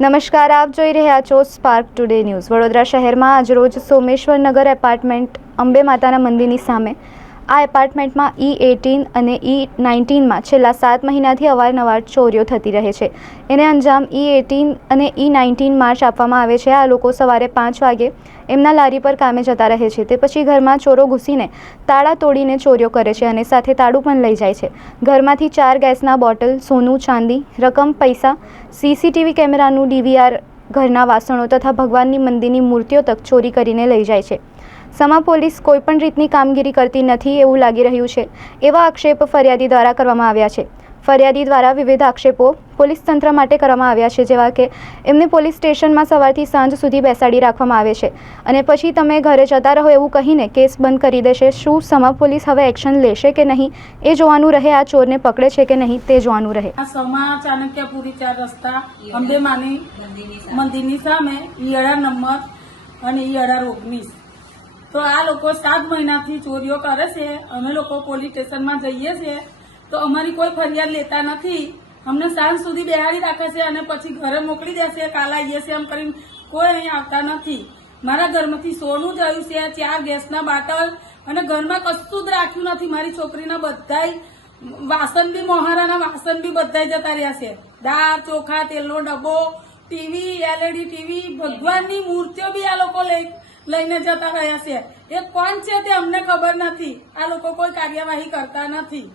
નમસ્કાર, આપ જોઈ રહ્યા છો સ્પાર્ક ટુડે ન્યૂઝ। વડોદરા શહેરમાં આજરોજ સોમેશ્વર નગર એપાર્ટમેન્ટ અંબે માતાના મંદિરની સામે આ એપાર્ટમેન્ટમાં E18 અને E19માં છેલ્લા 7 મહિનાથી અવારનવાર ચોરીઓ થતી રહે છે। એને અંજામ E18 અને E19 માર્ચ આપવામાં આવે છે। આ લોકો સવારે 5 વાગે એમના લારી પર કામે જતા રહે છે। તે પછી ઘરમાં ચોરો ઘૂસીને તાળા તોડીને ચોરીઓ કરે છે અને સાથે તાળું પણ લઈ જાય છે। ઘરમાંથી 4 ગેસના બોટલ, સોનું, ચાંદી, રકમ, પૈસા, CCTV કેમેરાનું DVR, ઘરના વાસણો તથા ભગવાનની મંદિરની મૂર્તિઓ તક ચોરી કરીને લઈ જાય છે। સમા પોલીસ કોઈપણ રીતની કામગીરી કરતી નથી એવું લાગી રહ્યું છે। એવા આક્ષેપ ફરિયાદી દ્વારા કરવામાં આવ્યા છે। ફરિયાદી દ્વારા વિવિધ આક્ષેપો પોલીસ તંત્ર માટે કરવામાં આવ્યા છે, જેવા કે એમને પોલીસ સ્ટેશનમાં સવારથી સાંજ સુધી બેસાડી રાખવામાં આવે છે અને પછી તમે ઘરે જતા રહો એવું કહીને કેસ બંધ કરી દેશે। શું સમા પોલીસ હવે એક્શન લેશે કે નહીં એ જોવાનું રહે। આ ચોરને પકડે છે કે નહીં તે જોવાનું રહે। સમા ચાણક્યપુરી 4 રસ્તા અંબે માની મંદિરની સામે E18 નંબર અને E18-19 તો આ લોકો 7 મહિનાથી ચોરીઓ કરે છે। અમે લોકો પોલીસ સ્ટેશનમાં જઈએ છીએ તો અમારી કોઈ ફરિયાદ લેતા નથી। અમને સાંજ સુધી બેહાડી રાખે છે અને પછી ઘરે મોકલી દેશે, કાલ આવીએ છીએ એમ કરીને કોઈ અહીં આવતા નથી। મારા ઘરમાંથી સોનું જયું છે, 4 ગેસના બાટલ અને ઘરમાં કશું જ રાખ્યું નથી। મારી છોકરીના બધાય વાસણ બી, મોહારાના વાસણ બી બધાય જતા રહ્યા છે। દાળ, ચોખા, તેલનો ડબ્બો, ટીવી, LED ટીવી, ભગવાનની મૂર્તિઓ બી આ લોકો લઈને જતા રહ્યા છે। એ કોણ છે તે અમને ખબર નથી। આ લોકો કોઈ કાર્યવાહી કરતા નથી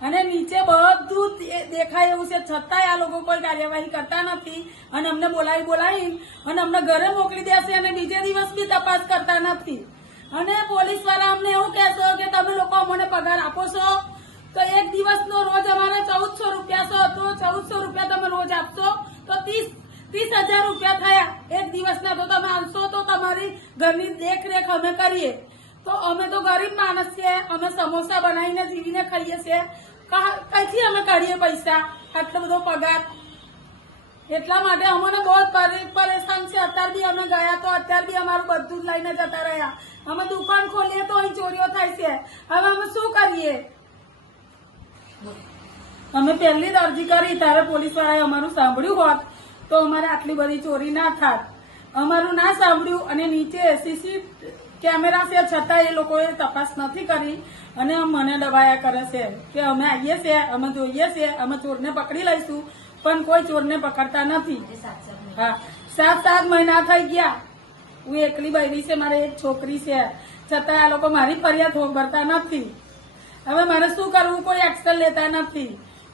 અને નીચે બધું દેખાય એવું છે, છતાંય આ લોકો કોઈ કાર્યવાહી કરતા નથી અને અમને બોલાવી અને અમને ઘરે મોકલી દેશે અને બીજે દિવસ બી તપાસ કરતા નથી। અને પોલીસ વાળા અમને એવું કહેશો કે તમે લોકો અમને પગાર આપો છો તો એક દિવસનો રોજ અમારે 1400 રૂપિયા છે, તો 1400 રૂપિયા તમે રોજ આપશો તો 30,000 રૂપિયા થયા એક દિવસના। તો તમે આવશો તો તમારી ઘરની દેખરેખ અમે કરીએ। તો અમે તો ગરીબ માણસ છે, અમે સમોસા બનાવીને જીવીને ખાઈએ છીએ। કઈથી અમે કાઢીએ પૈસા, આટલો બધો પગાર? એટલા માટે અમને બહુ પરેશાન છે। અત્યારે બી અમે ગયા તો અત્યારે બી અમારું બધું જ લઈને જતા રહ્યા। અમે દુકાન ખોલીએ તો અહીં ચોરીઓ થાય છે। હવે અમે શું કરીએ? અમે પહેલી જ અરજી કરી ત્યારે પોલીસ વાળાએ અમારું સાંભળ્યું હોત તો અમારે આટલી બધી ચોરી ના થાત। અમારું ના સાંભળ્યું અને નીચે CCTV કેમેરા છે છતાં એ લોકોએ તપાસ નથી કરી અને મને દબાયા કરે છે કે અમે આવીએ છીએ, અમે જોઈએ છીએ, અમે ચોરને પકડી લઈશું, પણ કોઈ ચોરને પકડતા નથી। હા, 7 મહિના થઈ ગયા। હું એકલી બૈરી છે, મારે એક છોકરી છે, છતાં આ લોકો મારી ફરિયાદ સાંભળતા નથી। હવે મારે શું કરવું? કોઈ એક્શન લેતા નથી।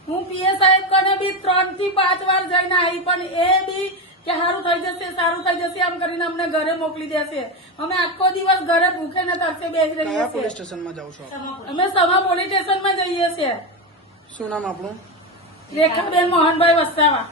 હું PA સાહેબ કને બી 3 થી 5 વાર જઈને આવી, પણ એ બી કે સારું થઈ જશે, સારું થઈ જશે એમ કરીને અમને ઘરે મોકલી દેશે। અમે આખો દિવસ ઘરે ભૂખે ને તરસે બેસી રહીએ છીએ। પોલીસ સ્ટેશનમાં જાવ છો? અમે સમા પોલીસ સ્ટેશનમાં જઈએ છીએ। શું નામ આપણું? રેખાબેન મોહનભાઈ વસાવા।